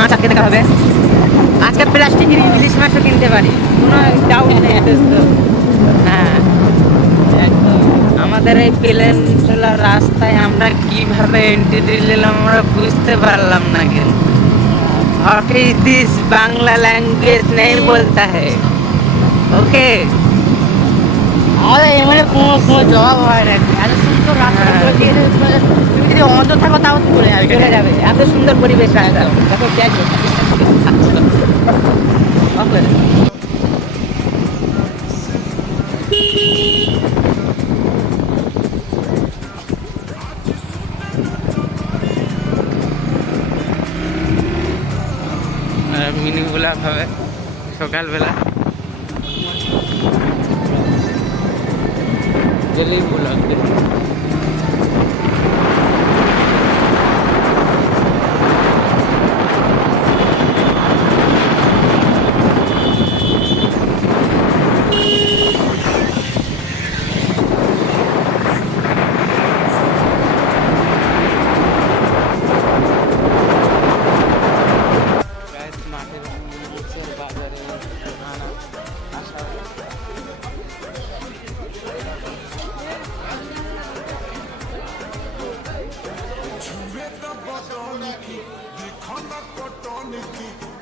মাছ আটকে দেখা হবে আজকে প্লাস্টিকের ইলিশ মাছও কিনতে পারি কোনো ডাউট নেই হ্যাঁ একদম আমাদের এই প্লেন চলা রাস্তায় আমরা কিভাবে এন্ট্রি দিলাম আমরা বুঝতে পারলাম না কিন্তু व्हाट इज दिस बांग्ला लैंग्वेज नहीं बोलता है ओके আরে মানে কোনো জবাব হয় না এত সুন্দর রাস্তা করে দিয়ে তুমি যদি অন্ধ থাকো তাও চলে যাবে এত সুন্দর পরিবেশ রাস্তা দেখো দেখো মিনি ব্লগ হবে সকালবেলা ডেলি ব্লগ देखो ना पटोनी की